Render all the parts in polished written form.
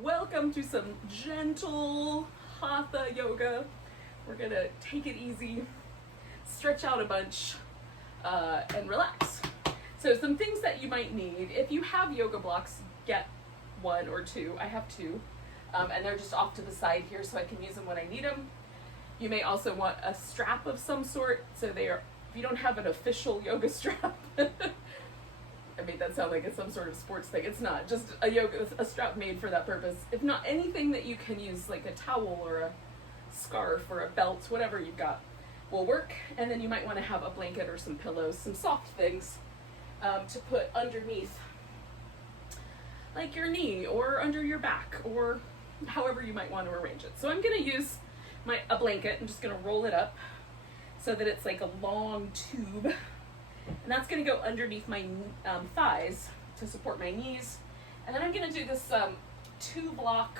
Welcome to some gentle Hatha yoga. We're gonna take it easy, stretch out a bunch, and relax. So some things that you might need, if you have yoga blocks, get one or two. I have two, and they're just off to the side here so I can use them when I need them. You may also want a strap of some sort, so they are, if you don't have an official yoga strap, I made that sound like it's some sort of sports thing. It's not, just a strap made for that purpose. If not, anything that you can use, like a towel or a scarf or a belt, whatever you've got will work. And then you might want to have a blanket or some pillows, some soft things to put underneath, like your knee or under your back, or however you might want to arrange it. So I'm going to use a blanket. I'm just going to roll it up so that it's like a long tube. And that's going to go underneath my thighs to support my knees. And then I'm going to do this 2-block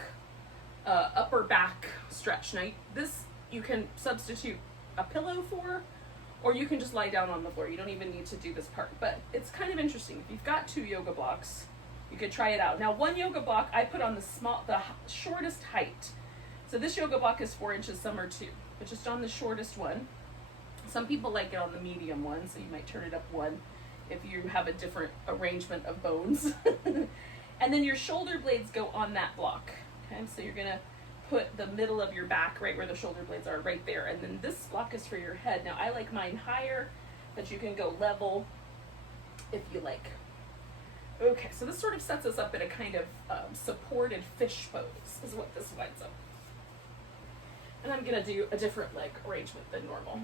upper back stretch. Now, this you can substitute a pillow for, or you can just lie down on the floor. You don't even need to do this part. But it's kind of interesting. If you've got 2 yoga blocks, you could try it out. Now, 1 yoga block I put on the shortest height. So this yoga block is 4 inches, some are 2, but just on the shortest one. Some people like it on the medium one, so you might turn it up 1 if you have a different arrangement of bones. And then your shoulder blades go on that block. Okay, so you're gonna put the middle of your back right where the shoulder blades are, right there. And then this block is for your head. Now I like mine higher, but you can go level if you like. Okay, so this sort of sets us up in a kind of supported fish pose is what this winds up. And I'm gonna do a different leg arrangement than normal.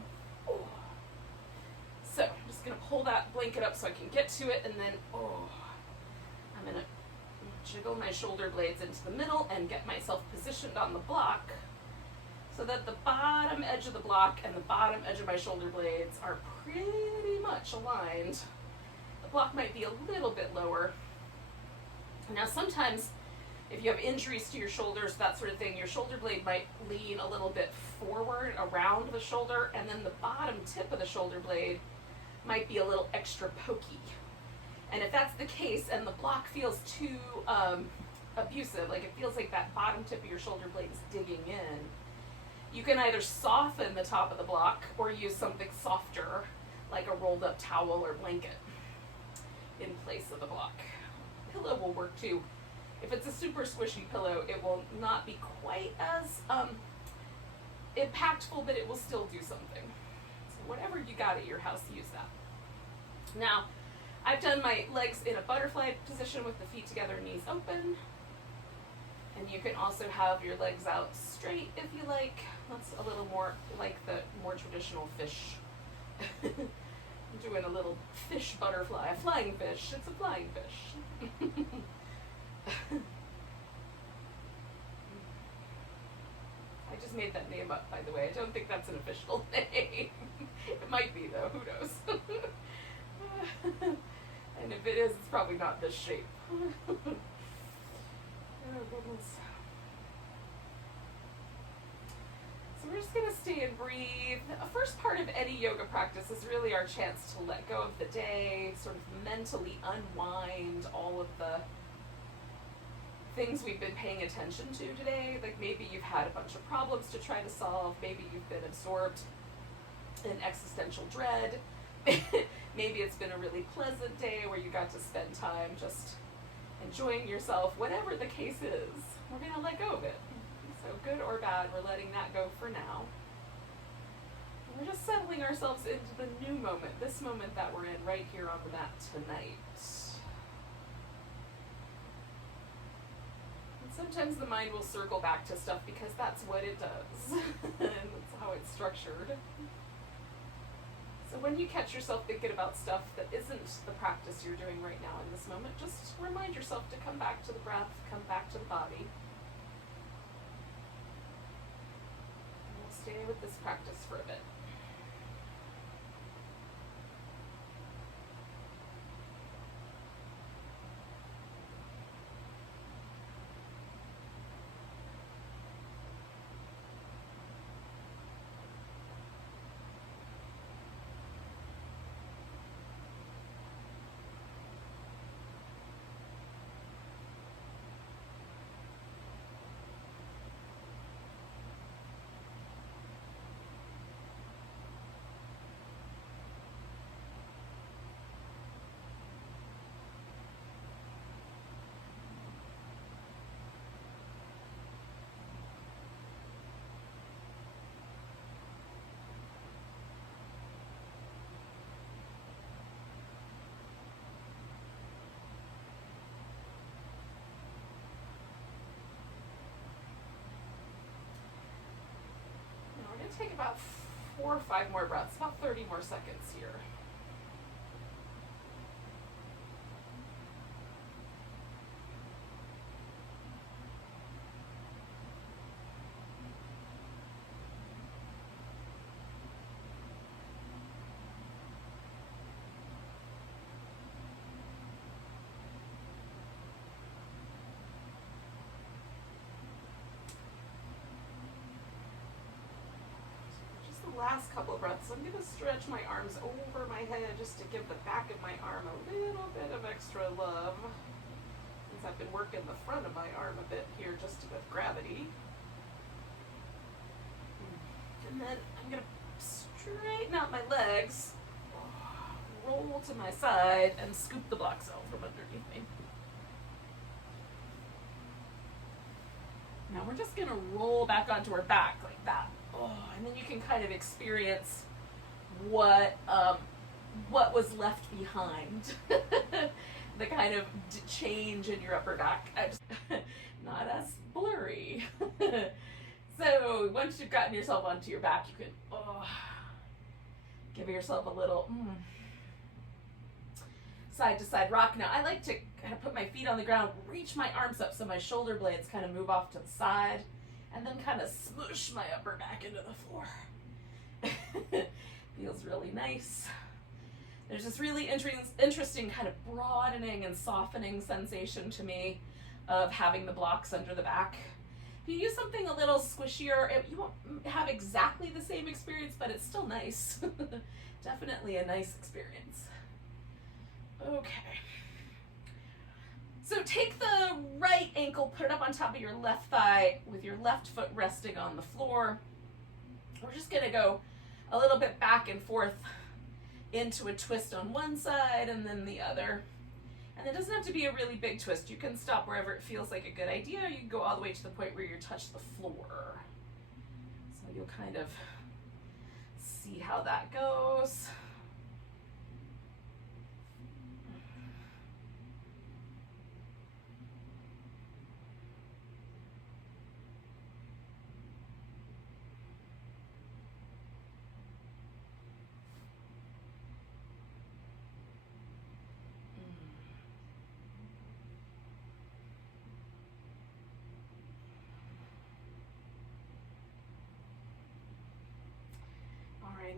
So I'm just going to pull that blanket up so I can get to it, and then I'm going to jiggle my shoulder blades into the middle and get myself positioned on the block so that the bottom edge of the block and the bottom edge of my shoulder blades are pretty much aligned. The block might be a little bit lower. Now sometimes if you have injuries to your shoulders, that sort of thing, your shoulder blade might lean a little bit forward around the shoulder, and then the bottom tip of the shoulder blade might be a little extra pokey. And if that's the case and the block feels too abusive, like it feels like that bottom tip of your shoulder blade is digging in, you can either soften the top of the block or use something softer, like a rolled up towel or blanket in place of the block. Pillow will work too. If it's a super squishy pillow, it will not be quite as impactful, but it will still do something. So whatever you got at your house, use that. Now, I've done my legs in a butterfly position with the feet together, knees open. And you can also have your legs out straight if you like. That's a little more like the more traditional fish. I'm doing a little fish butterfly, a flying fish. It's a flying fish. I just made that name up, by the way. I don't think that's an official name. It might be, though. Who knows? And if it is, it's probably not this shape. Oh, goodness. So we're just going to stay and breathe. The first part of any yoga practice is really our chance to let go of the day, sort of mentally unwind all of the things we've been paying attention to today. Like maybe you've had a bunch of problems to try to solve. Maybe you've been absorbed in existential dread. Maybe it's been a really pleasant day where you got to spend time just enjoying yourself. Whatever the case is, we're going to let go of it. So good or bad, we're letting that go for now. And we're just settling ourselves into the new moment, this moment that we're in right here on the mat tonight. Sometimes the mind will circle back to stuff because that's what it does. And that's how it's structured. So when you catch yourself thinking about stuff that isn't the practice you're doing right now in this moment, just remind yourself to come back to the breath, come back to the body. And we'll stay with this practice for a bit. take about 4 or 5 more breaths, about 30 more seconds here. Last couple of breaths, I'm going to stretch my arms over my head just to give the back of my arm a little bit of extra love, since I've been working the front of my arm a bit here just with gravity. And then I'm going to straighten out my legs, roll to my side, and scoop the blocks out from underneath me. Now we're just going to roll back onto our back like that. And then you can kind of experience what was left behind, the kind of change in your upper back. Not as blurry. So once you've gotten yourself onto your back, you can give yourself a little side to side rock. Now I like to kind of put my feet on the ground, reach my arms up so my shoulder blades kind of move off to the side, and then kind of smoosh my upper back into the floor. Feels really nice. There's this really interesting kind of broadening and softening sensation to me of having the blocks under the back. If you use something a little squishier, you won't have exactly the same experience, but it's still nice. Definitely a nice experience. Okay. So take the right ankle, put it up on top of your left thigh with your left foot resting on the floor. We're just gonna go a little bit back and forth into a twist on one side and then the other. And it doesn't have to be a really big twist. You can stop wherever it feels like a good idea. You can go all the way to the point where you touch the floor. So you'll kind of see how that goes.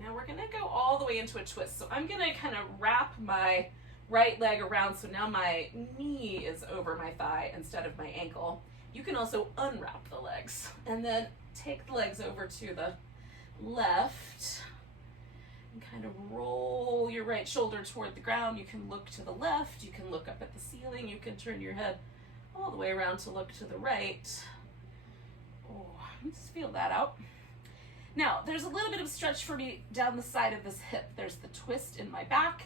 Now we're gonna go all the way into a twist. So I'm gonna kind of wrap my right leg around, so now my knee is over my thigh instead of my ankle. You can also unwrap the legs and then take the legs over to the left and kind of roll your right shoulder toward the ground. You can look to the left, you can look up at the ceiling, you can turn your head all the way around to look to the right. Just feel that out. Now, there's a little bit of stretch for me down the side of this hip. There's the twist in my back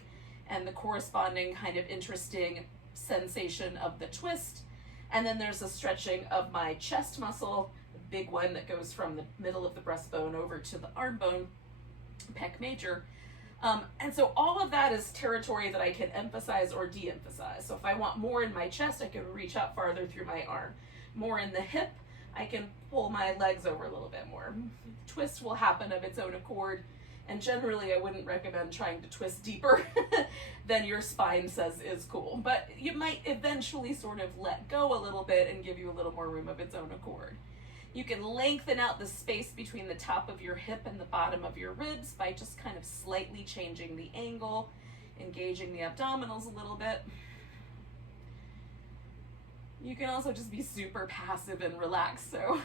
and the corresponding kind of interesting sensation of the twist. And then there's a stretching of my chest muscle, the big one that goes from the middle of the breastbone over to the arm bone, pec major. And so all of that is territory that I can emphasize or de-emphasize. So if I want more in my chest, I can reach out farther through my arm. More in the hip, I can pull my legs over a little bit more. Twist will happen of its own accord, and generally I wouldn't recommend trying to twist deeper than your spine says is cool, but you might eventually sort of let go a little bit and give you a little more room of its own accord. You can lengthen out the space between the top of your hip and the bottom of your ribs by just kind of slightly changing the angle, engaging the abdominals a little bit. You can also just be super passive and relaxed. So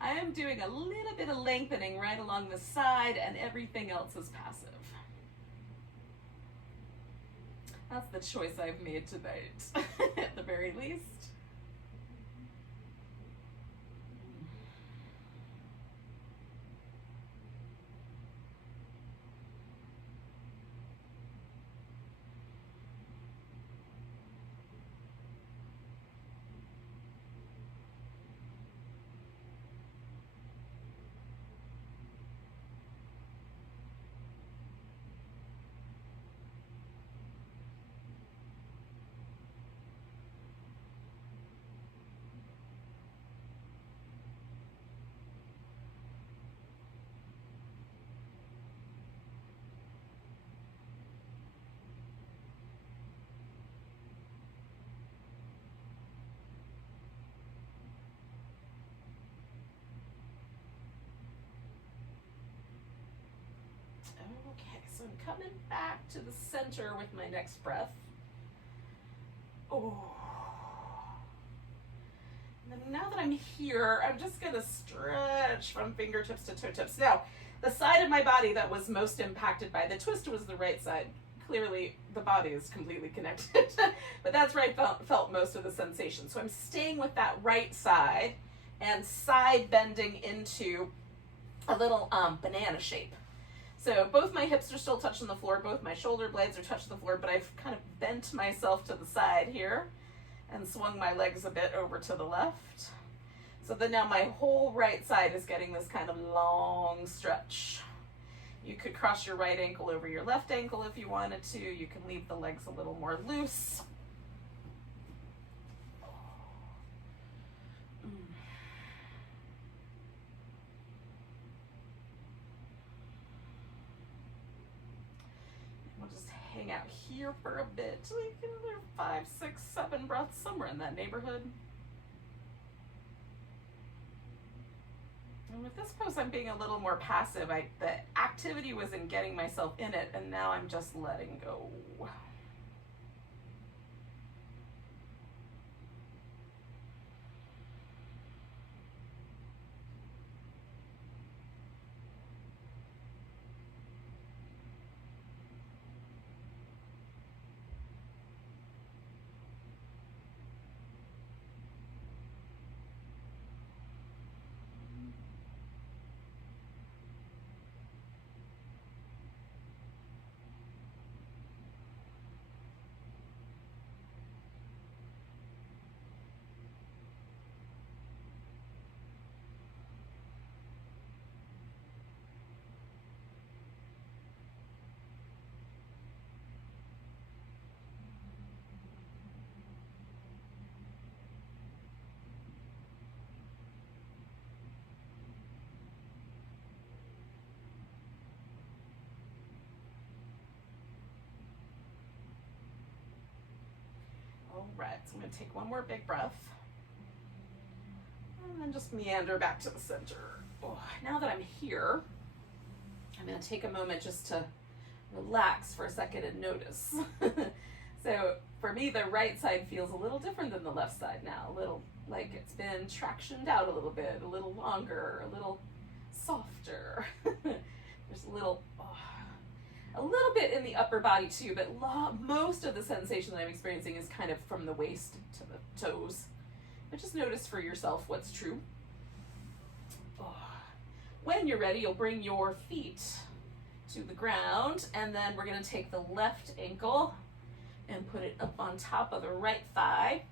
I am doing a little bit of lengthening right along the side, and everything else is passive. That's the choice I've made tonight, at the very least. Okay, so I'm coming back to the center with my next breath. Oh. And then now that I'm here, I'm just gonna stretch from fingertips to toe tips. Now, the side of my body that was most impacted by the twist was the right side. Clearly, the body is completely connected, but that's where I felt most of the sensation. So I'm staying with that right side and side bending into a little banana shape. So both my hips are still touching the floor, both my shoulder blades are touching the floor, but I've kind of bent myself to the side here and swung my legs a bit over to the left. So then now my whole right side is getting this kind of long stretch. You could cross your right ankle over your left ankle if you wanted to. You can leave the legs a little more loose. We'll just hang out here for a bit, like another 5, 6, 7 breaths, somewhere in that neighborhood. And with this pose, I'm being a little more passive. The activity was in getting myself in it, and now I'm just letting go. All right, so I'm going to take one more big breath and then just meander back to the center. Oh, now that I'm here, I'm going to take a moment just to relax for a second and notice. So for me, the right side feels a little different than the left side now, a little like it's been tractioned out a little bit, a little longer, a little softer. There's a little bit in the upper body too, but most of the sensation that I'm experiencing is kind of from the waist to the toes. But just notice for yourself what's true. When you're ready, you'll bring your feet to the ground, and then we're going to take the left ankle and put it up on top of the right thigh.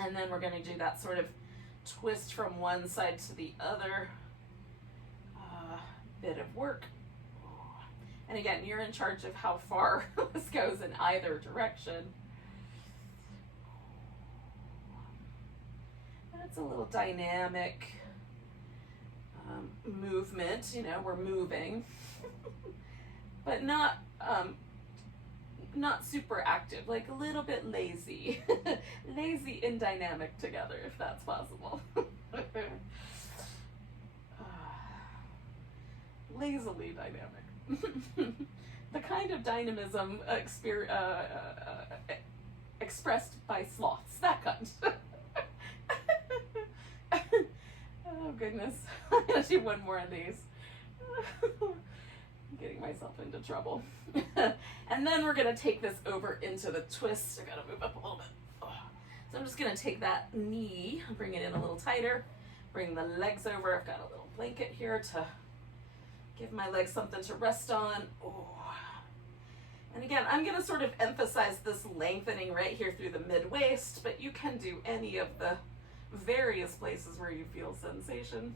And then we're going to do that sort of twist from one side to the other bit of work. And again, you're in charge of how far this goes in either direction. That's a little dynamic movement, you know, we're moving, but not super active, like a little bit lazy. Lazy and dynamic together, if that's possible. Lazily dynamic. The kind of dynamism expressed by sloths, that kind. Oh goodness, I'm gonna do one more of these. I'm getting myself into trouble. And then we're gonna take this over into the twist. I gotta move up a little bit. So I'm just gonna take that knee, bring it in a little tighter, bring the legs over. I've got a little blanket here to give my legs something to rest on. And again, I'm gonna sort of emphasize this lengthening right here through the mid-waist, but you can do any of the various places where you feel sensation.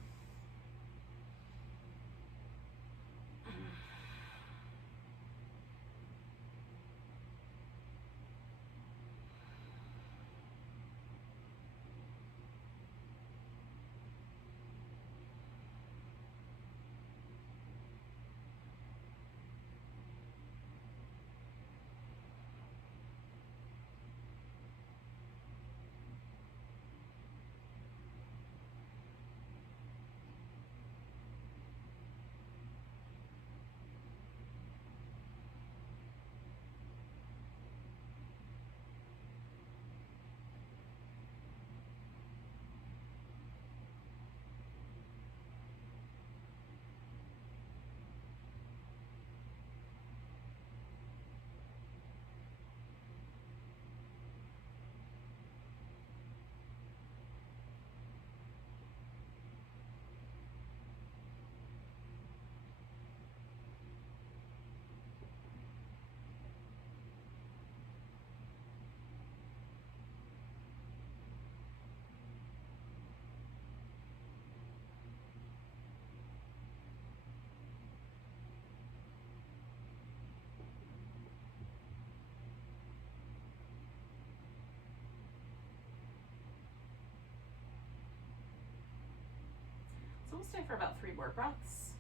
stay for about 3 more breaths.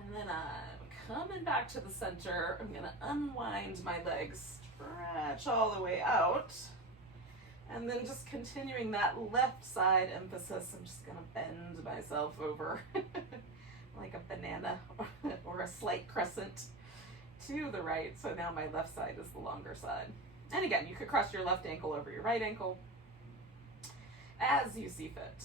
And then I'm coming back to the center. I'm gonna unwind my legs, stretch all the way out. And then just continuing that left side emphasis, I'm just gonna bend myself over like a banana or a slight crescent to the right. So now my left side is the longer side. And again, you could cross your left ankle over your right ankle as you see fit.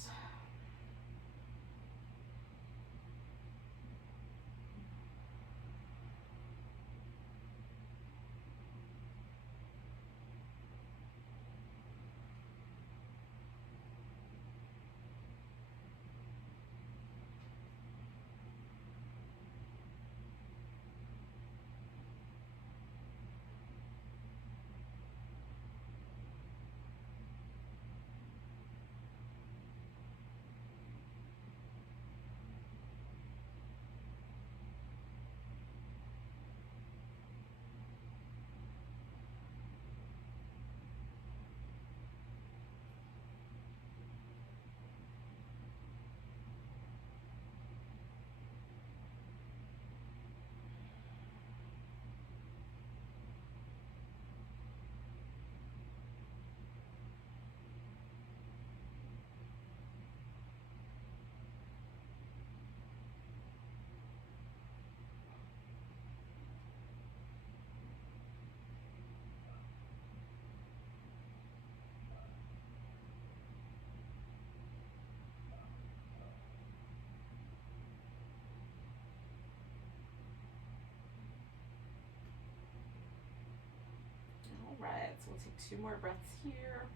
All right, so we'll take 2 more breaths here.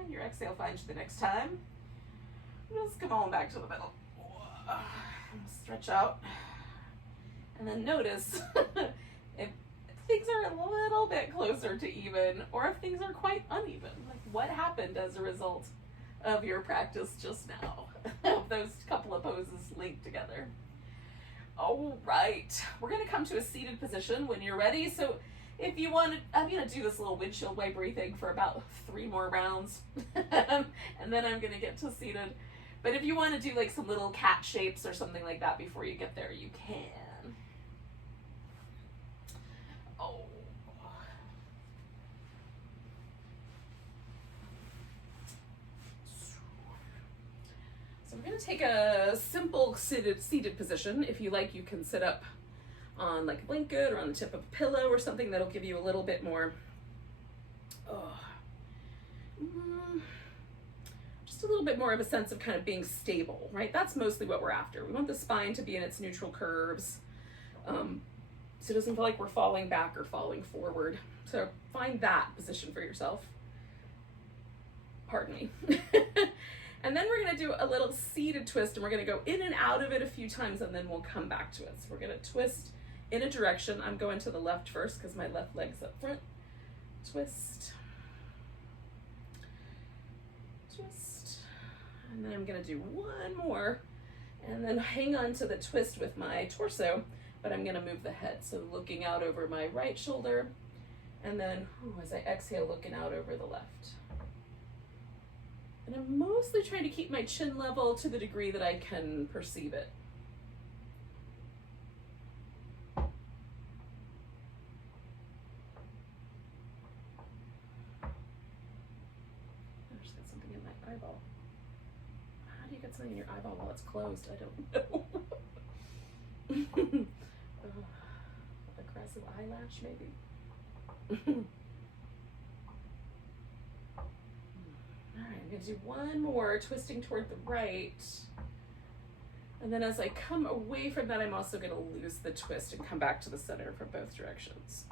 And your exhale finds you the next time. Just come on back to the middle. Stretch out. And then notice if things are a little bit closer to even, or if things are quite uneven. Like what happened as a result of your practice just now? Those couple of poses linked together. All right, we're gonna come to a seated position when you're ready. So if you want to, I'm gonna do this little windshield wiper thing for about 3 more rounds, and then I'm gonna get to seated. But if you want to do like some little cat shapes or something like that before you get there, you can. Oh. So we're going to take a simple seated position. If you like, you can sit up on like a blanket or on the tip of a pillow or something that'll give you a little bit more, just a little bit more of a sense of kind of being stable, right? That's mostly what we're after. We want the spine to be in its neutral curves, so it doesn't feel like we're falling back or falling forward. So find that position for yourself. Pardon me. And then we're gonna do a little seated twist, and we're gonna go in and out of it a few times, and then we'll come back to it. So we're gonna twist in a direction. I'm going to the left first because my left leg's up front. Twist. Twist. And then I'm gonna do 1 more, and then hang on to the twist with my torso, but I'm gonna move the head. So looking out over my right shoulder, and then as I exhale, looking out over the left. And I'm mostly trying to keep my chin level to the degree that I can perceive it. I just got something in my eyeball. How do you get something in your eyeball while it's closed? I don't know. Aggressive eyelash, maybe. All right, I'm gonna do 1 more, twisting toward the right. And then as I come away from that, I'm also gonna lose the twist and come back to the center from both directions.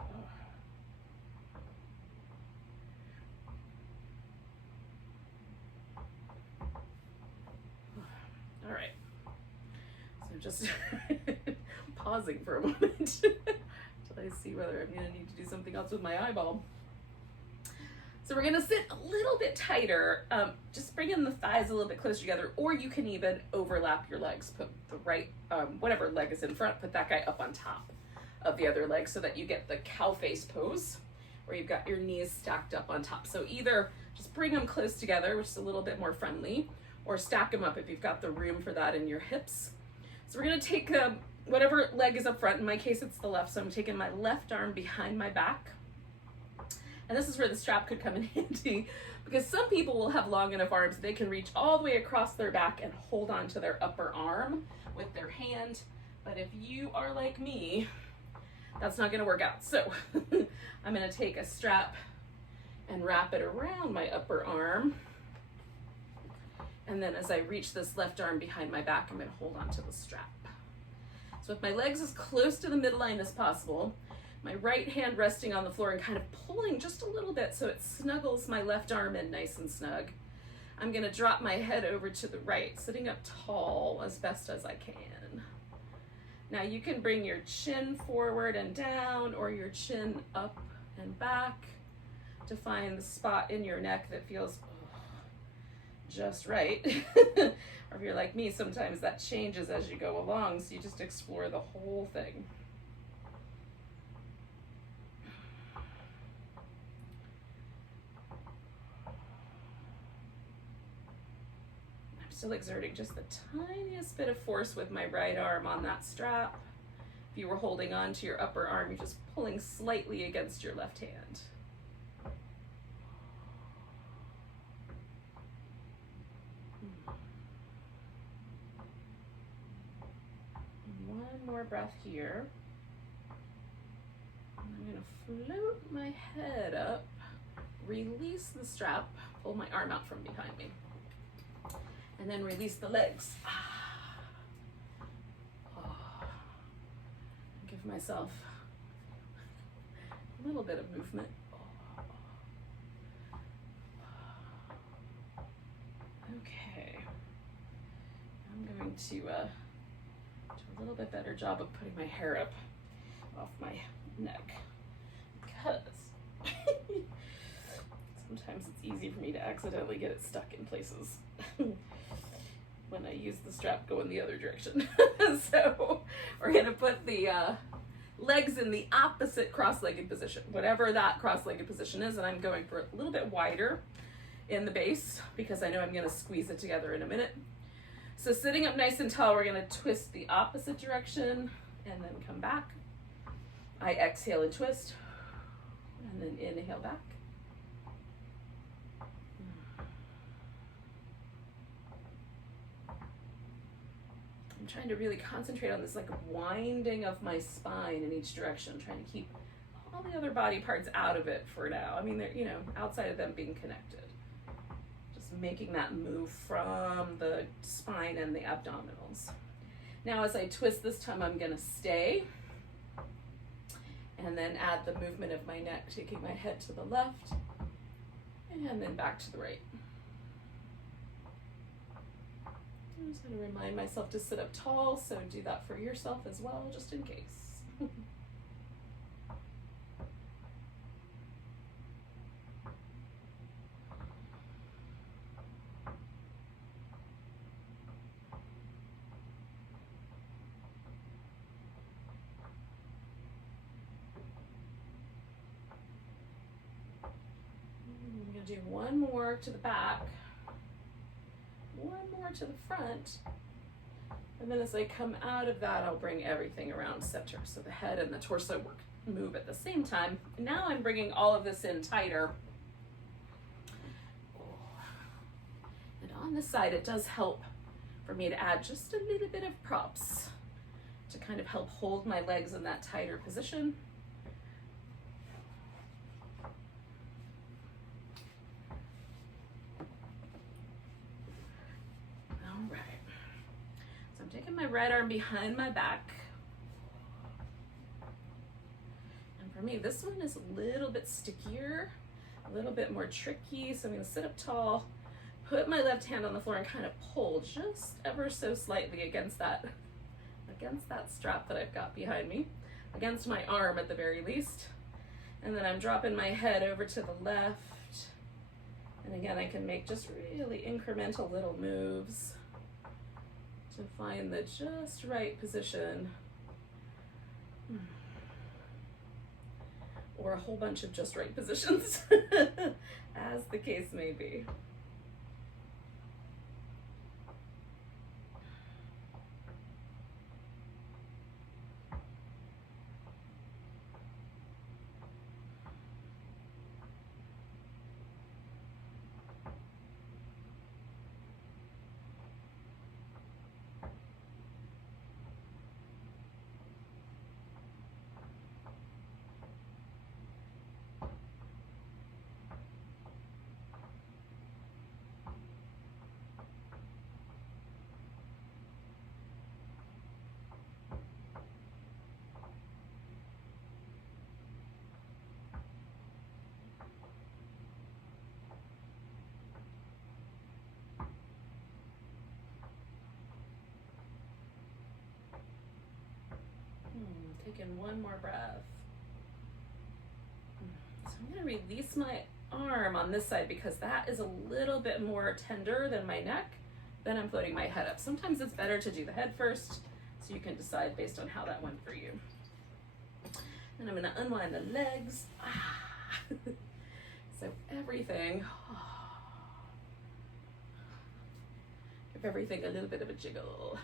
All right, so just pausing for a moment until I see whether I'm gonna need to do something else with my eyeball. So we're gonna sit a little bit tighter, just bring in the thighs a little bit closer together, or you can even overlap your legs. Put the right, whatever leg is in front, put that guy up on top of the other leg so that you get the cow face pose, where you've got your knees stacked up on top. So either just bring them close together, which is a little bit more friendly, or stack them up if you've got the room for that in your hips. So we're gonna take whatever leg is up front. In my case, it's the left, so I'm taking my left arm behind my back. And this is where the strap could come in handy, because some people will have long enough arms that they can reach all the way across their back and hold on to their upper arm with their hand. But if you are like me, that's not gonna work out. So I'm gonna take a strap and wrap it around my upper arm. And then as I reach this left arm behind my back, I'm gonna hold on to the strap. So with my legs as close to the midline as possible, my right hand resting on the floor and kind of pulling just a little bit so it snuggles my left arm in nice and snug. I'm gonna drop my head over to the right, sitting up tall as best as I can. Now you can bring your chin forward and down, or your chin up and back to find the spot in your neck that feels just right. Or if you're like me, sometimes that changes as you go along, so you just explore the whole thing. Still exerting just the tiniest bit of force with my right arm on that strap. If you were holding on to your upper arm, you're just pulling slightly against your left hand. And one more breath here. I'm gonna float my head up, release the strap, pull my arm out from behind me. And then release the legs. Give myself a little bit of movement. Okay. I'm going to do a little bit better job of putting my hair up off my neck, because sometimes it's easy for me to accidentally get it stuck in places when I use the strap going the other direction. So we're gonna put the legs in the opposite cross-legged position, whatever that cross-legged position is, and I'm going for a little bit wider in the base because I know I'm gonna squeeze it together in a minute. So sitting up nice and tall, we're gonna twist the opposite direction and then come back. I exhale and twist, and then inhale back. I'm trying to really concentrate on this like winding of my spine in each direction, trying to keep all the other body parts out of it for now. I mean, they're, you know, outside of them being connected. Just making that move from the spine and the abdominals. Now as I twist this time, I'm gonna stay and then add the movement of my neck, taking my head to the left and then back to the right. I'm just going to remind myself to sit up tall, so do that for yourself as well, just in case. I'm going to do one more to the back. One more to the front, and then as I come out of that, I'll bring everything around center, so the head and the torso move at the same time. Now I'm bringing all of this in tighter, and on this side it does help for me to add just a little bit of props to kind of help hold my legs in that tighter position. My right arm behind my back. And for me, this one is a little bit stickier, a little bit more tricky. So I'm going to sit up tall, put my left hand on the floor and kind of pull just ever so slightly against that strap that I've got behind me, against my arm at the very least. And then I'm dropping my head over to the left And again, I can make just really incremental little moves to find the just right position. Or a whole bunch of just right positions, as the case may be. Take in one more breath. So I'm going to release my arm on this side because that is a little bit more tender than my neck. Then I'm floating my head up. Sometimes it's better to do the head first, so you can decide based on how that went for you. And I'm going to unwind the legs. So everything, give everything a little bit of a jiggle.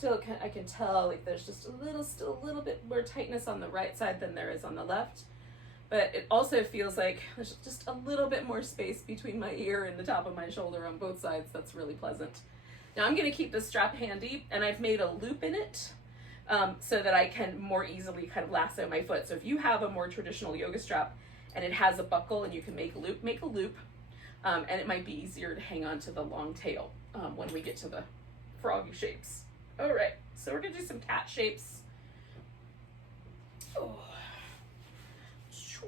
So I can tell like there's just still a little bit more tightness on the right side than there is on the left. But it also feels like there's just a little bit more space between my ear and the top of my shoulder on both sides. That's really pleasant. Now I'm going to keep this strap handy, and I've made a loop in it so that I can more easily kind of lasso my foot. So if you have a more traditional yoga strap and it has a buckle and you can make a loop, and it might be easier to hang on to the long tail when we get to the froggy shapes. All right, so we're gonna do some cat shapes. Oh. So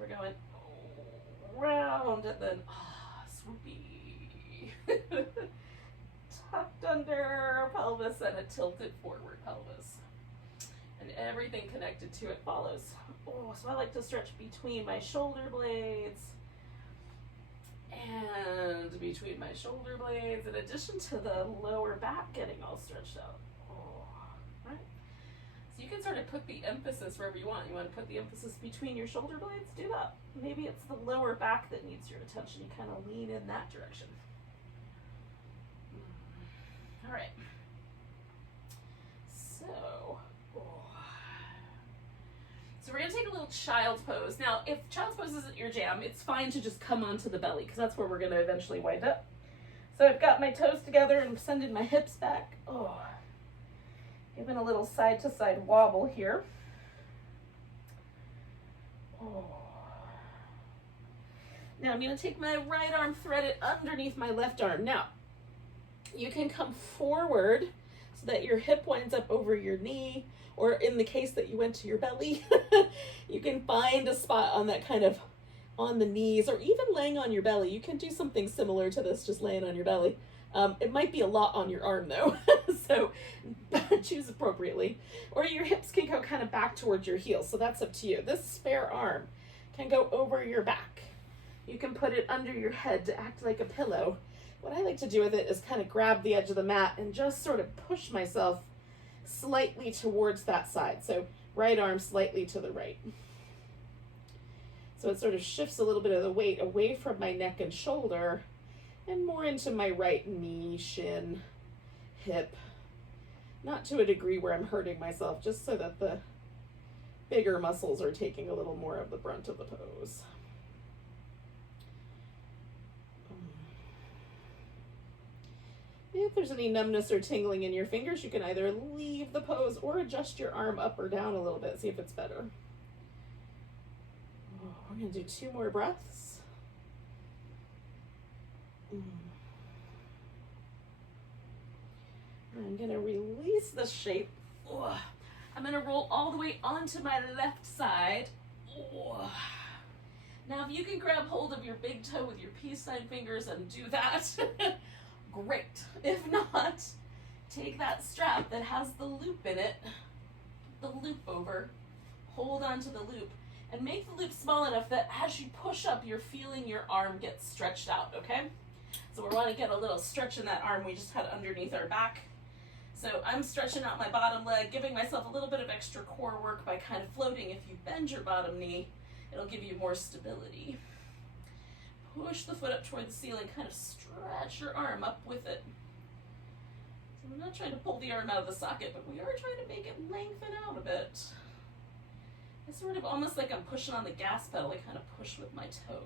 we're going round and then swoopy. Tucked under pelvis and a tilted forward pelvis. And everything connected to it follows. Oh, so I like to stretch between my shoulder blades. And between my shoulder blades, in addition to the lower back getting all stretched out. Oh, right. So you can sort of put the emphasis wherever you want. You want to put the emphasis between your shoulder blades? Do that. Maybe it's the lower back that needs your attention. You kind of lean in that direction. All right. So we're gonna take a little child's pose. Now, if child's pose isn't your jam, it's fine to just come onto the belly because that's where we're gonna eventually wind up. So I've got my toes together and sending my hips back. Oh, giving a little side to side wobble here. Oh. Now I'm gonna take my right arm, thread it underneath my left arm. Now, you can come forward so that your hip winds up over your knee, or in the case that you went to your belly, you can find a spot on that kind of on the knees, or even laying on your belly. You can do something similar to this, just laying on your belly. It might be a lot on your arm though, so choose appropriately. Or your hips can go kind of back towards your heels, so that's up to you. This spare arm can go over your back. You can put it under your head to act like a pillow. What I like to do with it is kind of grab the edge of the mat and just sort of push myself slightly towards that side. So right arm slightly to the right. So it sort of shifts a little bit of the weight away from my neck and shoulder and more into my right knee, shin, hip. Not to a degree where I'm hurting myself, just so that the bigger muscles are taking a little more of the brunt of the pose. If there's any numbness or tingling in your fingers, you can either leave the pose or adjust your arm up or down a little bit, see if it's better. We're going to do 2 more breaths. I'm going to release the shape. I'm going to roll all the way onto my left side. Now, if you can grab hold of your big toe with your peace sign fingers and do that, great. If not, take that strap that has the loop in it, the loop over, hold onto the loop, and make the loop small enough that as you push up, you're feeling your arm get stretched out, okay? So we want to get a little stretch in that arm we just had underneath our back. So I'm stretching out my bottom leg, giving myself a little bit of extra core work by kind of floating. If you bend your bottom knee, it'll give you more stability. Push the foot up toward the ceiling, kind of stretch your arm up with it. So I'm not trying to pull the arm out of the socket, but we are trying to make it lengthen out a bit. It's sort of almost like I'm pushing on the gas pedal. I kind of push with my toe.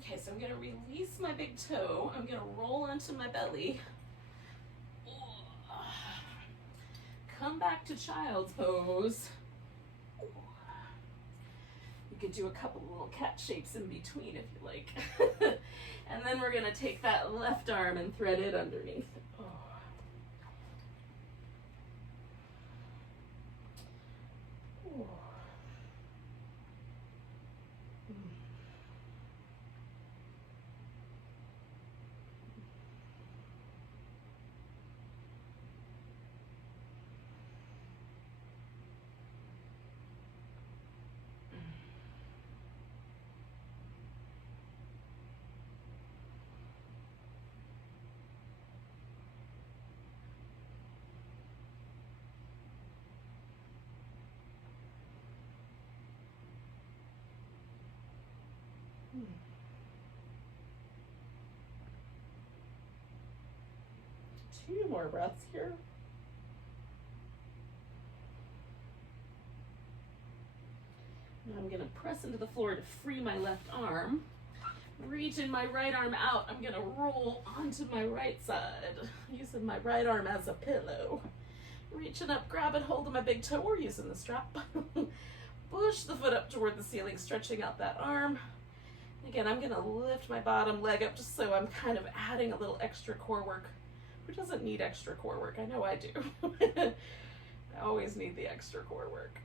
Okay, so I'm going to release my big toe. I'm going to roll onto my belly. Come back to child's pose. You could do a couple little cat shapes in between if you like. And then we're going to take that left arm and thread it underneath. Two more breaths here. Now I'm going to press into the floor to free my left arm. Reaching my right arm out, I'm going to roll onto my right side, using my right arm as a pillow. Reaching up, grabbing hold of my big toe, or using the strap. Push the foot up toward the ceiling, stretching out that arm. Again, I'm going to lift my bottom leg up just so I'm kind of adding a little extra core work. Who doesn't need extra core work? I know I do. I always need the extra core work.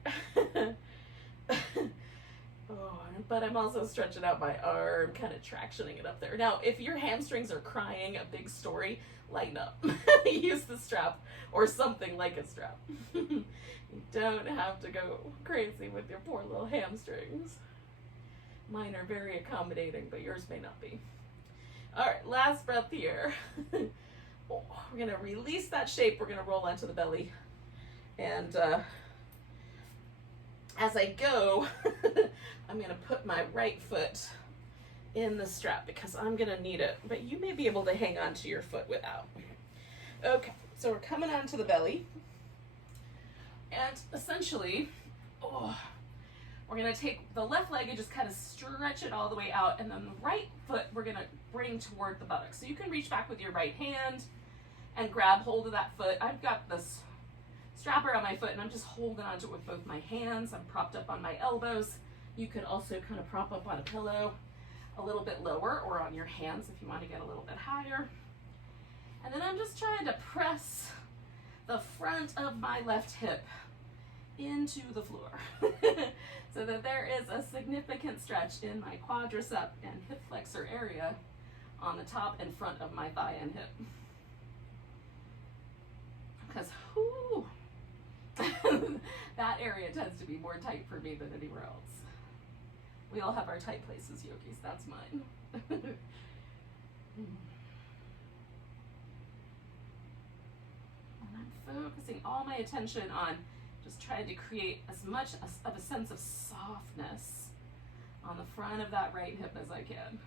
But I'm also stretching out my arm, kind of tractioning it up there. Now, if your hamstrings are crying a big story, lighten up. Use the strap or something like a strap. You don't have to go crazy with your poor little hamstrings. Mine are very accommodating, but yours may not be. All right, last breath here. We're going to release that shape. We're going to roll onto the belly. And as I go, I'm going to put my right foot in the strap because I'm going to need it. But you may be able to hang on to your foot without. Okay, so we're coming onto the belly. And essentially, we're going to take the left leg and just kind of stretch it all the way out. And then the right foot, we're going to bring toward the buttocks. So you can reach back with your right hand and grab hold of that foot. I've got this strap around my foot and I'm just holding onto it with both my hands. I'm propped up on my elbows. You could also kind of prop up on a pillow a little bit lower or on your hands if you want to get a little bit higher. And then I'm just trying to press the front of my left hip into the floor so that there is a significant stretch in my quadricep and hip flexor area on the top and front of my thigh and hip. Because that area tends to be more tight for me than anywhere else. We all have our tight places, yogis. That's mine. And I'm focusing all my attention on just trying to create as much of a sense of softness on the front of that right hip as I can.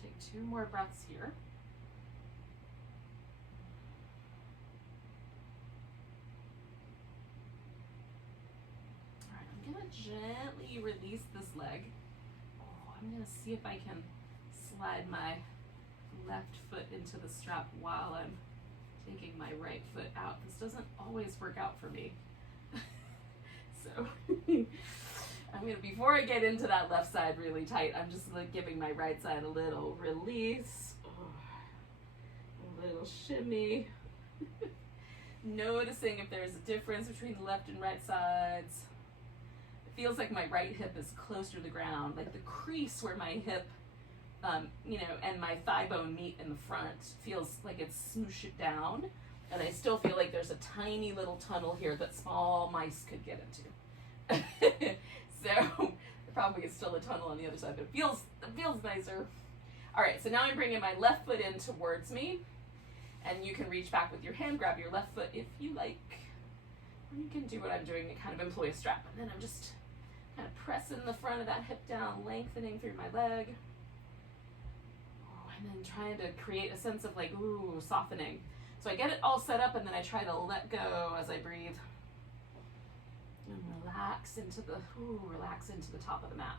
Take 2 more breaths here. All right, I'm going to gently release this leg. I'm going to see if I can slide my left foot into the strap while I'm taking my right foot out. This doesn't always work out for me. So I'm gonna, before I get into that left side really tight, I'm just like giving my right side a little release, a little shimmy. Noticing if there's a difference between the left and right sides. It feels like my right hip is closer to the ground, like the crease where my hip, you know, and my thigh bone meet in the front feels like it's smooshed down, and I still feel like there's a tiny little tunnel here that small mice could get into. So there probably is still a tunnel on the other side, but it feels nicer. All right, so now I'm bringing my left foot in towards me, and you can reach back with your hand, grab your left foot if you like, or you can do what I'm doing and kind of employ a strap. And then I'm just kind of pressing the front of that hip down, lengthening through my leg. And then trying to create a sense of like, ooh, softening. So I get it all set up, and then I try to let go as I breathe. And relax into the top of the mat.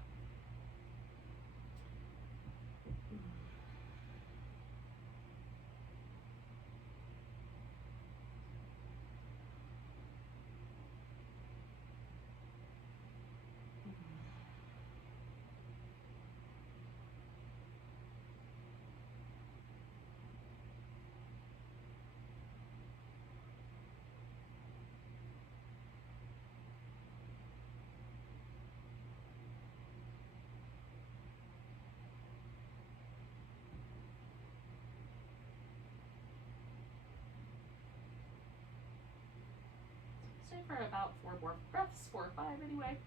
Stay for about 4 more breaths, 4 or 5 anyway.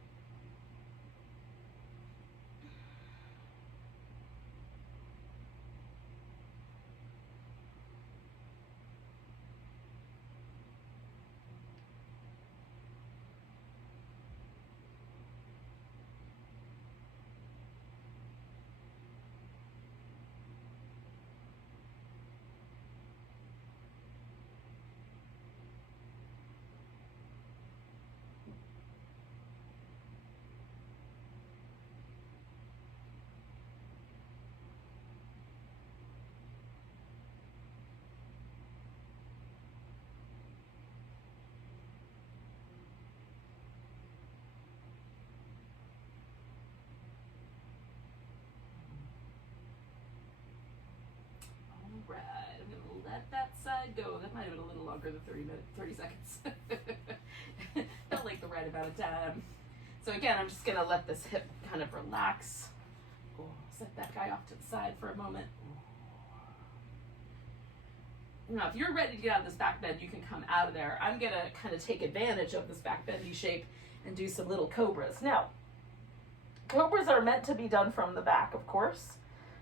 Right, I'm gonna let that side go. That might have been a little longer than 30 seconds. Felt like the right amount of time. So again, I'm just gonna let this hip kind of relax. Oh, set that guy off to the side for a moment. Now, if you're ready to get out of this back bend, you can come out of there. I'm gonna kind of take advantage of this back bendy shape and do some little cobras. Now, cobras are meant to be done from the back, of course,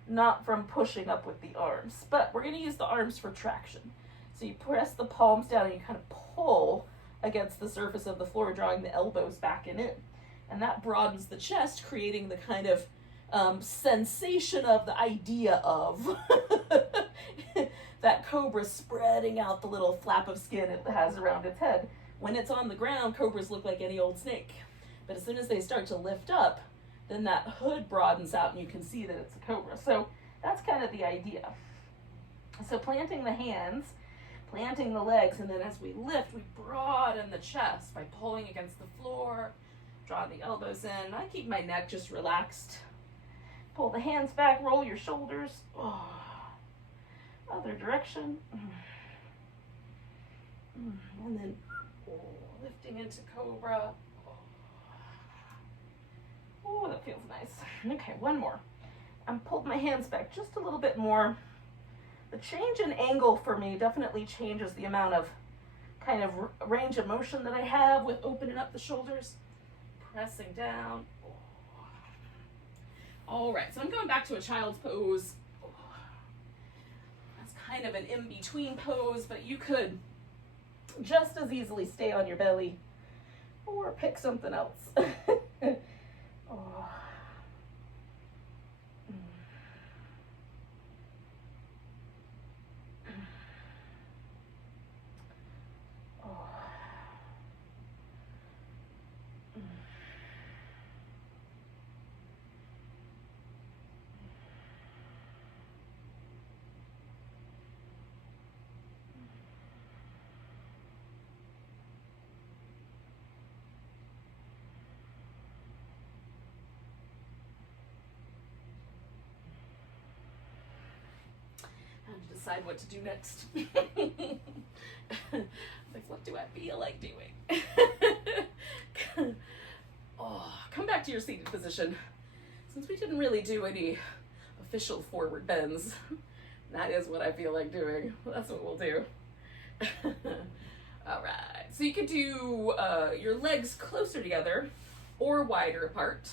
not from pushing up with the arms, but we're going to use the arms for traction. So you press the palms down and you kind of pull against the surface of the floor, drawing the elbows back and in. And that broadens the chest, creating the kind of sensation of the idea of that cobra spreading out the little flap of skin it has around its head. When it's on the ground, cobras look like any old snake. But as soon as they start to lift up, then that hood broadens out and you can see that it's a cobra. So that's kind of the idea. So planting the hands, planting the legs, and then as we lift, we broaden the chest by pulling against the floor, draw the elbows in. I keep my neck just relaxed. Pull the hands back, roll your shoulders. Oh. Other direction. And then lifting into cobra. Oh, that feels nice. Okay, one more. I'm pulled my hands back just a little bit more. The change in angle for me definitely changes the amount of kind of range of motion that I have with opening up the shoulders, pressing down. All right, so I'm going back to a child's pose. That's kind of an in-between pose, but you could just as easily stay on your belly or pick something else. Oh. decide what to do next. Like, what do I feel like doing? Oh, come back to your seated position. Since we didn't really do any official forward bends, that is what I feel like doing. That's what we'll do. All right, so you could do your legs closer together or wider apart.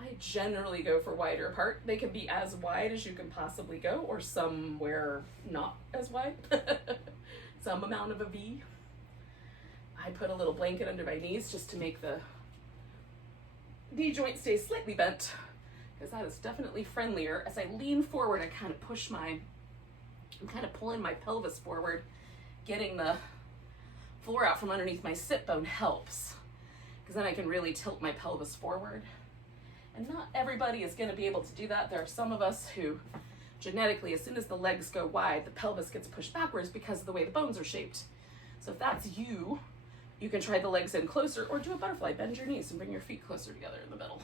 I generally go for wider apart. They can be as wide as you can possibly go, or somewhere not as wide. Some amount of a V. I put a little blanket under my knees just to make the knee joint stay slightly bent, because that is definitely friendlier. As I lean forward, I kind of push I'm kind of pulling my pelvis forward. Getting the floor out from underneath my sit bone helps, because then I can really tilt my pelvis forward. And not everybody is going to be able to do that. There are some of us who genetically, as soon as the legs go wide, the pelvis gets pushed backwards because of the way the bones are shaped. So if that's you, you can try the legs in closer or do a butterfly. Bend your knees and bring your feet closer together in the middle.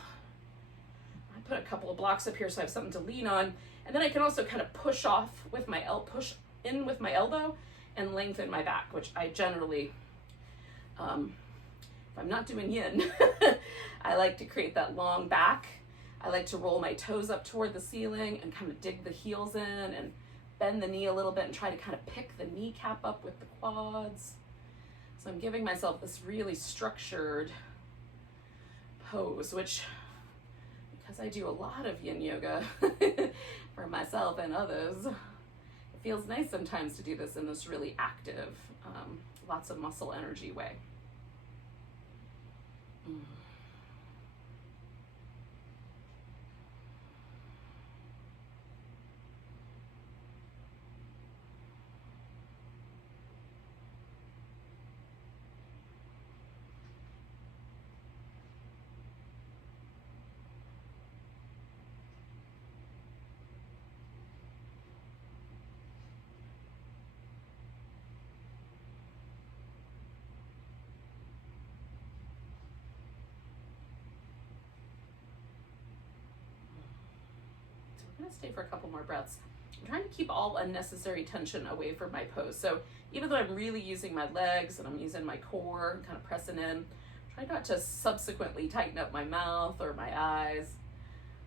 I put a couple of blocks up here so I have something to lean on. And then I can also kind of push off with my push in with my elbow and lengthen my back, which I generally, if I'm not doing yin, I like to create that long back. I like to roll my toes up toward the ceiling and kind of dig the heels in and bend the knee a little bit and try to kind of pick the kneecap up with the quads. So I'm giving myself this really structured pose, which, because I do a lot of yin yoga for myself and others, it feels nice sometimes to do this in this really active, lots of muscle energy way. I'm gonna stay for a couple more breaths. I'm trying to keep all unnecessary tension away from my pose. So even though I'm really using my legs and I'm using my core, kind of pressing in, try not to subsequently tighten up my mouth or my eyes.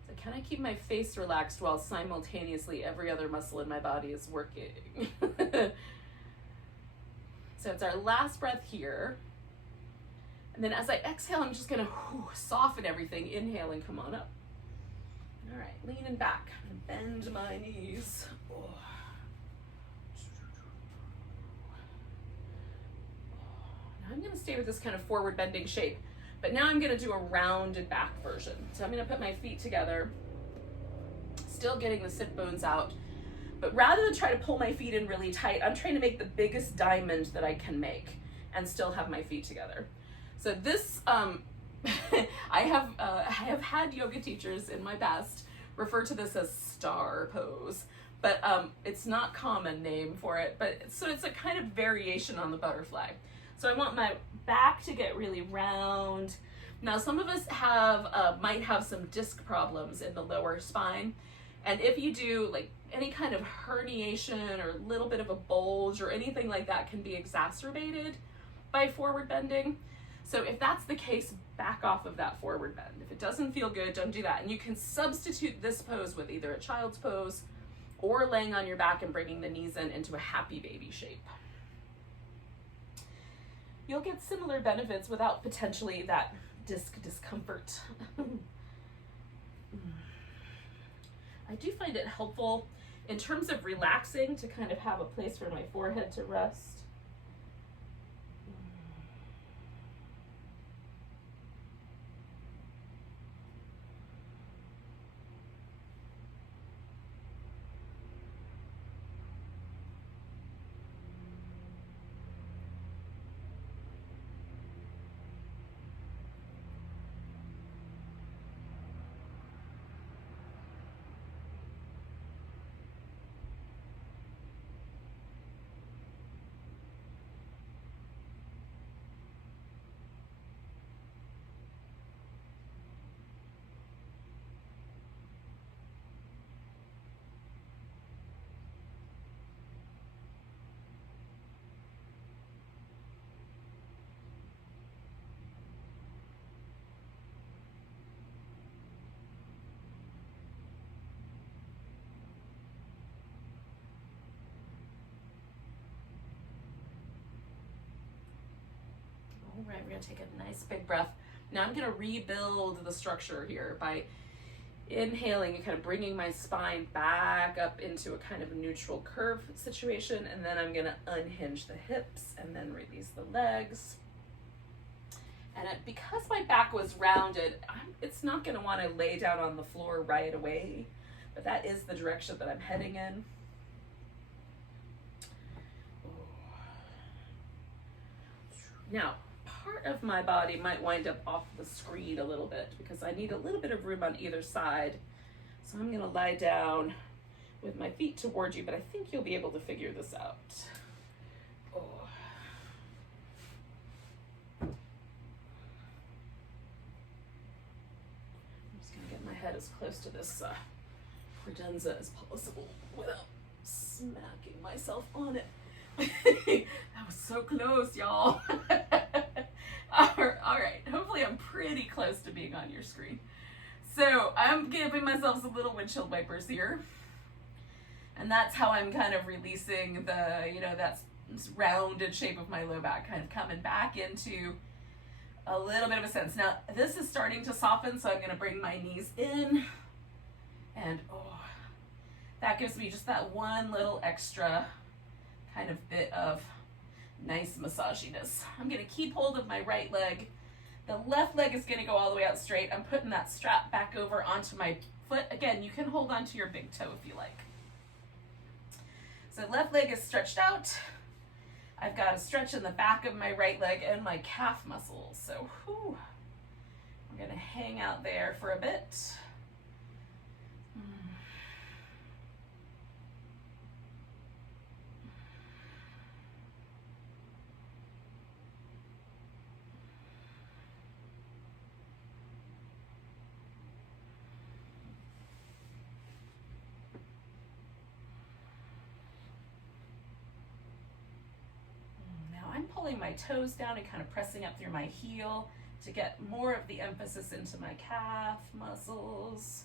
So can I keep my face relaxed while simultaneously every other muscle in my body is working? So it's our last breath here. And then as I exhale, I'm just gonna soften everything. Inhale and come on up. All right, leaning back, bend my knees. Oh. Now I'm gonna stay with this kind of forward bending shape, but now I'm gonna do a rounded back version. So I'm gonna put my feet together, still getting the sit bones out, but rather than try to pull my feet in really tight, I'm trying to make the biggest diamond that I can make and still have my feet together. So this, I have had yoga teachers in my past refer to this as star pose, but it's not common name for it, but so it's a kind of variation on the butterfly. So I want my back to get really round. Now some of us have might have some disc problems in the lower spine, and if you do, like, any kind of herniation or a little bit of a bulge or anything like that can be exacerbated by forward bending. So if that's the case, back off of that forward bend. If it doesn't feel good, don't do that. And you can substitute this pose with either a child's pose or laying on your back and bringing the knees in into a happy baby shape. You'll get similar benefits without potentially that disc discomfort. I do find it helpful in terms of relaxing to kind of have a place for my forehead to rest. we're gonna take a nice big breath. Now I'm gonna rebuild the structure here by inhaling and kind of bringing my spine back up into a kind of neutral curve situation, and then I'm gonna unhinge the hips and then release the legs. And because my back was rounded, it's not gonna wanna lay down on the floor right away, but that is the direction that I'm heading in. Now, part of my body might wind up off the screen a little bit because I need a little bit of room on either side. So I'm gonna lie down with my feet towards you, but I think you'll be able to figure this out. Oh. I'm just gonna get my head as close to this credenza as possible without smacking myself on it. That was so close, y'all. All right, hopefully I'm pretty close to being on your screen. So I'm giving myself some little windshield wipers here. And that's how I'm kind of releasing the, that rounded shape of my low back, kind of coming back into a little bit of a sense. Now, this is starting to soften, so I'm gonna bring my knees in. And that gives me just that one little extra kind of bit of nice massaginess. I'm gonna keep hold of my right leg. The left leg is gonna go all the way out straight. I'm putting that strap back over onto my foot. Again, you can hold onto your big toe if you like. So left leg is stretched out. I've got a stretch in the back of my right leg and my calf muscles. So I'm gonna hang out there for a bit. I'm pulling my toes down and kind of pressing up through my heel to get more of the emphasis into my calf muscles.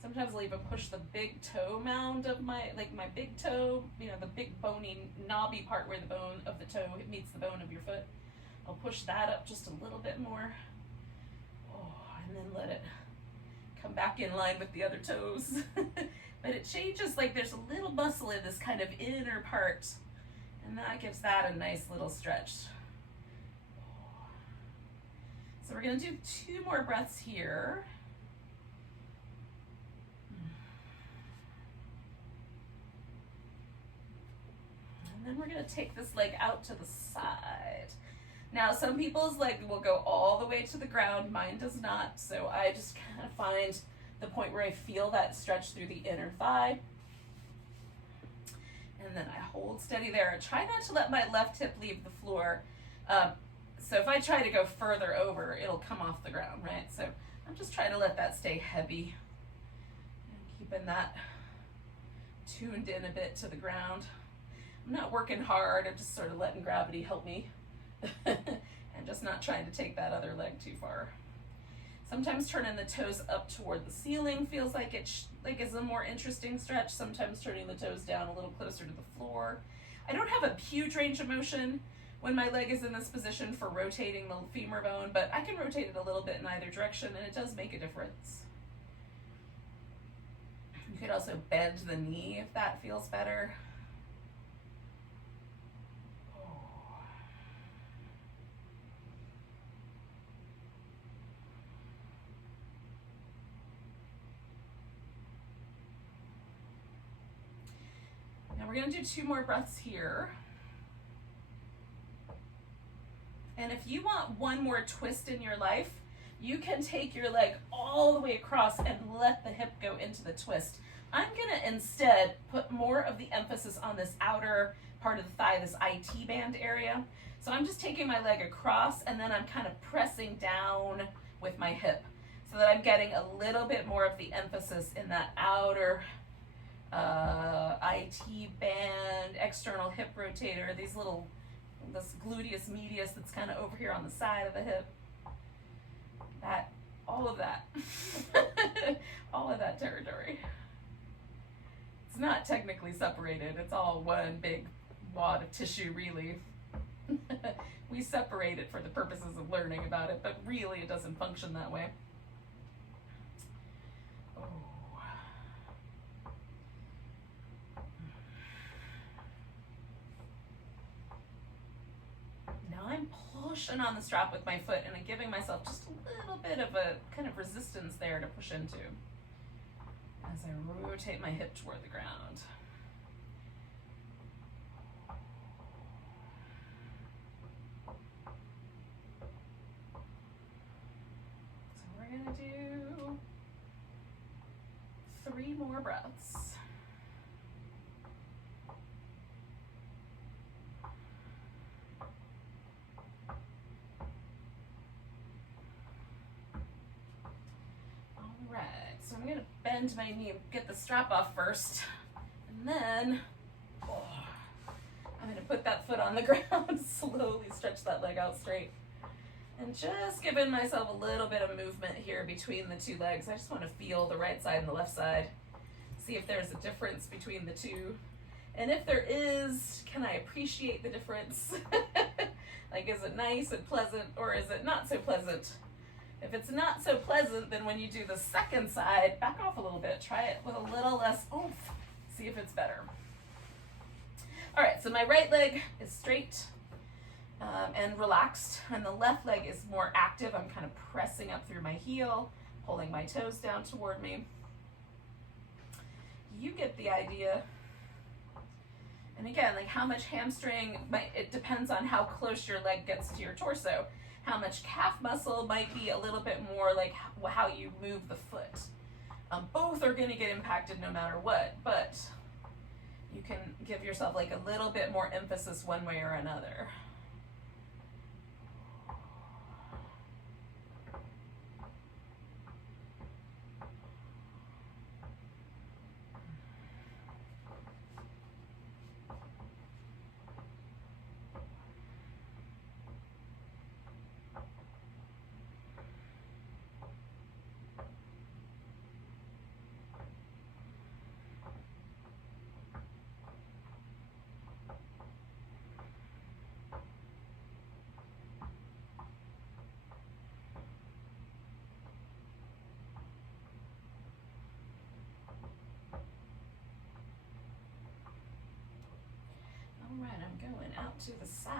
Sometimes I'll even push the big toe mound of my big toe, the big bony knobby part where the bone of the toe meets the bone of your foot. I'll push that up just a little bit more. And then let it come back in line with the other toes. But it changes, there's a little muscle in this kind of inner part, and that gives that a nice little stretch. So we're gonna do 2 more breaths here. And then we're gonna take this leg out to the side. Now, some people's leg will go all the way to the ground, mine does not, so I just kind of find the point where I feel that stretch through the inner thigh. And then I hold steady there. I try not to let my left hip leave the floor. So if I try to go further over, it'll come off the ground, right? So I'm just trying to let that stay heavy and keeping that tuned in a bit to the ground. I'm not working hard, I'm just sort of letting gravity help me and just not trying to take that other leg too far. Sometimes turning the toes up toward the ceiling feels like it's a more interesting stretch. Sometimes turning the toes down a little closer to the floor. I don't have a huge range of motion when my leg is in this position for rotating the femur bone, but I can rotate it a little bit in either direction and it does make a difference. You could also bend the knee if that feels better. Now we're gonna do 2 more breaths here. And if you want one more twist in your life, you can take your leg all the way across and let the hip go into the twist. I'm gonna instead put more of the emphasis on this outer part of the thigh, this IT band area. So I'm just taking my leg across and then I'm kind of pressing down with my hip so that I'm getting a little bit more of the emphasis in that outer IT band, external hip rotator, this gluteus medius that's kind of over here on the side of the hip. All of that, all of that territory. It's not technically separated, it's all one big wad of tissue, really. We separate it for the purposes of learning about it, but really it doesn't function that way. Oh. Now I'm pushing on the strap with my foot, and I'm giving myself just a little bit of a kind of resistance there to push into as I rotate my hip toward the ground. Gonna do 3 more breaths. All right, so I'm gonna bend my knee, get the strap off first, and then I'm gonna put that foot on the ground, slowly stretch that leg out straight. And just giving myself a little bit of movement here between the 2 legs. I just want to feel the right side and the left side. See if there's a difference between the 2. And if there is, can I appreciate the difference? Like, is it nice and pleasant, or is it not so pleasant? If it's not so pleasant, then when you do the second side, back off a little bit. Try it with a little less oomph. See if it's better. All right, so my right leg is straight and relaxed, and the left leg is more active. I'm kind of pressing up through my heel, pulling my toes down toward me. You get the idea. And again, like how much hamstring, it depends on how close your leg gets to your torso. How much calf muscle might be a little bit more like how you move the foot. Both are going to get impacted no matter what, but you can give yourself like a little bit more emphasis one way or another. All right, I'm going out to the side.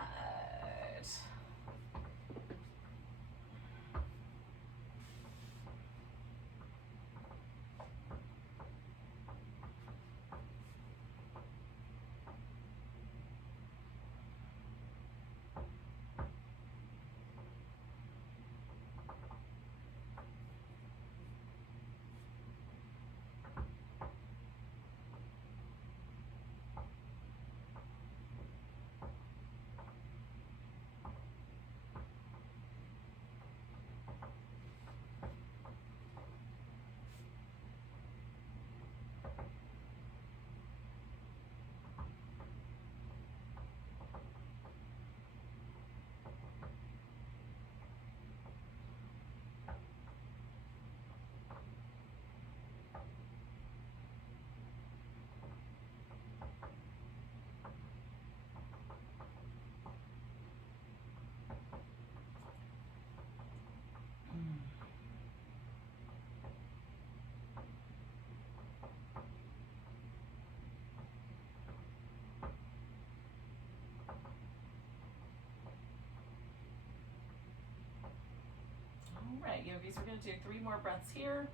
All right, yogis, we're going to do 3 more breaths here.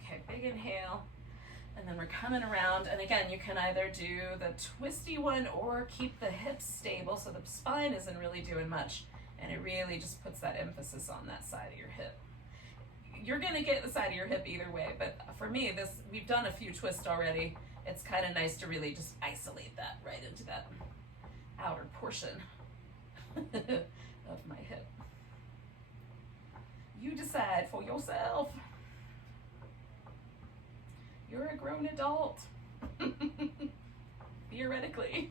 Okay, big inhale, and then we're coming around, and again, you can either do the twisty one or keep the hips stable so the spine isn't really doing much, and it really just puts that emphasis on that side of your hip. You're going to get the side of your hip either way, but for me, we've done a few twists already. It's kind of nice to really just isolate that right into that outer portion of my hip. You decide for yourself. You're a grown adult. Theoretically.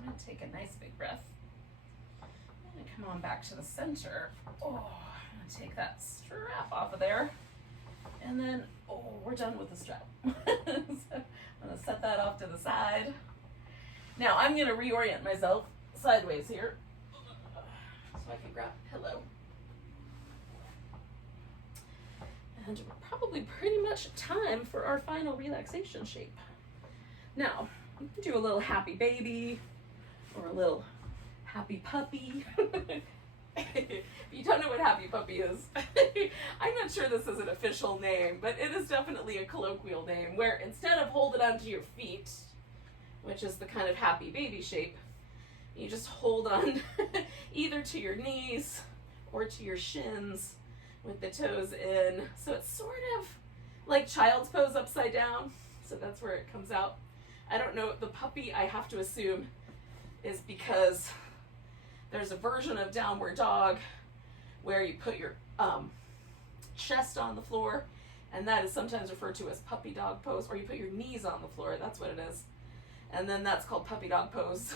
I'm going to take a nice big breath. And come on back to the center. Oh, I'm going to take that strap off of there. And then, oh, we're done with the strap. So I'm going to set that off to the side. Now I'm going to reorient myself sideways here so I can grab a pillow. And we're probably pretty much time for our final relaxation shape. Now, you can do a little happy baby or a little happy puppy. If you don't know what happy puppy is, I'm not sure this is an official name, but it is definitely a colloquial name where instead of holding onto your feet, which is the kind of happy baby shape, you just hold on either to your knees or to your shins with the toes in. So it's sort of like child's pose upside down. So that's where it comes out. I don't know, the puppy, I have to assume, is because there's a version of downward dog where you put your chest on the floor, and that is sometimes referred to as puppy dog pose, or you put your knees on the floor, that's what it is. And then that's called puppy dog pose.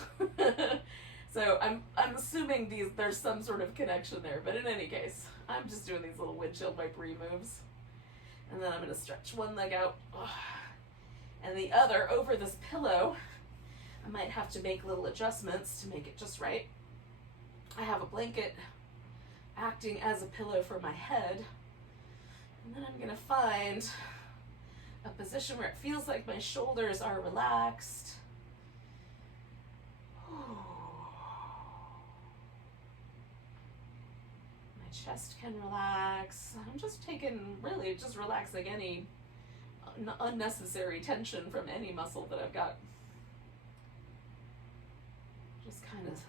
So I'm assuming there's some sort of connection there, but in any case, I'm just doing these little windshield wipery moves. And then I'm gonna stretch one leg out, and the other over this pillow. I might have to make little adjustments to make it just right. I have a blanket acting as a pillow for my head. And then I'm gonna find a position where it feels like my shoulders are relaxed. My chest can relax. I'm just relaxing any unnecessary tension from any muscle that I've got. Just kind of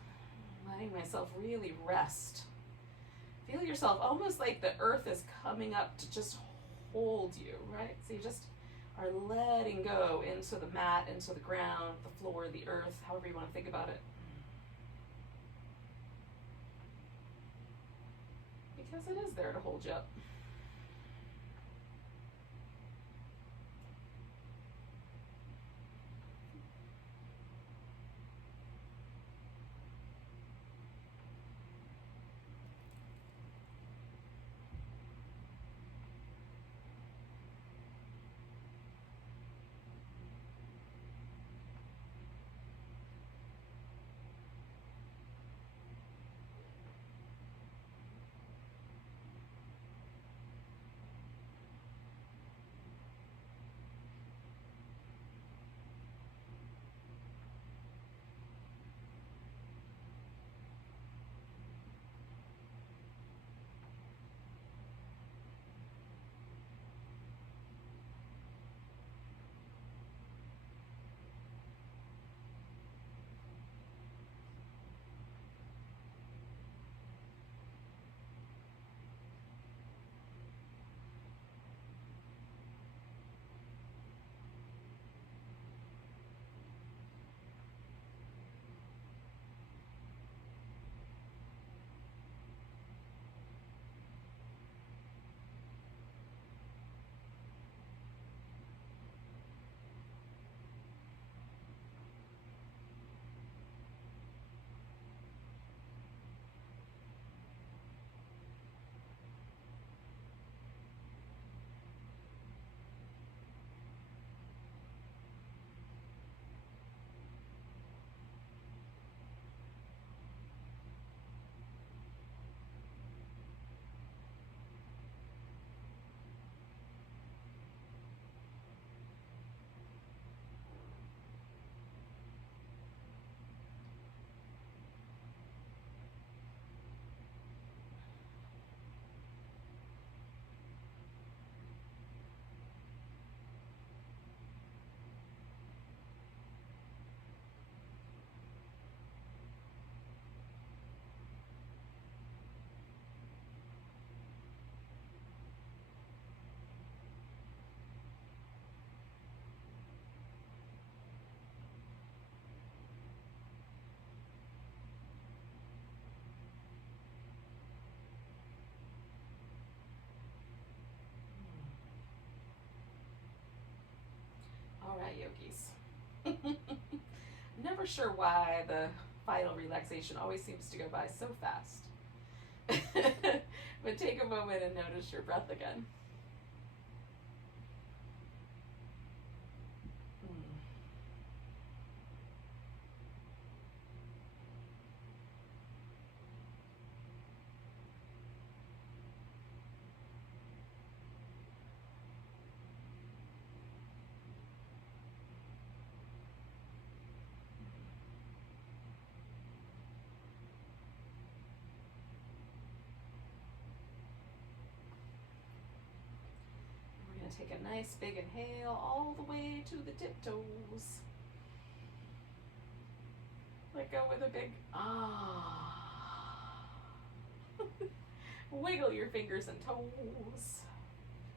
letting myself really rest. Feel yourself almost like the earth is coming up to just hold you, right? So you just are letting go into the mat, into the ground, the floor, the earth, however you want to think about it. Because it is there to hold you up. never sure why the final relaxation always seems to go by so fast. But take a moment and notice your breath again. Take a nice big inhale all the way to the tiptoes. Let go with a big ah. Wiggle your fingers and toes.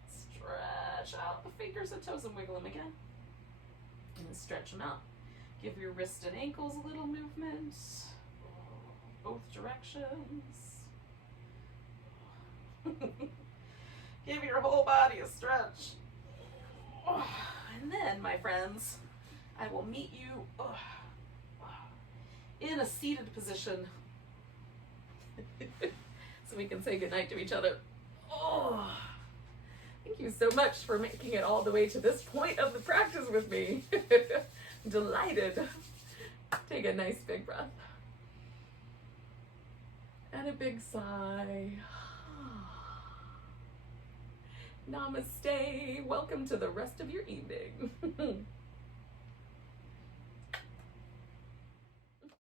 Stretch out the fingers and toes and wiggle them again. And stretch them out. Give your wrists and ankles a little movement. Both directions. Give your whole body a stretch. And then, my friends, I will meet you in a seated position so we can say goodnight to each other. Thank you so much for making it all the way to this point of the practice with me. Delighted. Take a nice big breath. And a big sigh. Namaste. Welcome to the rest of your evening.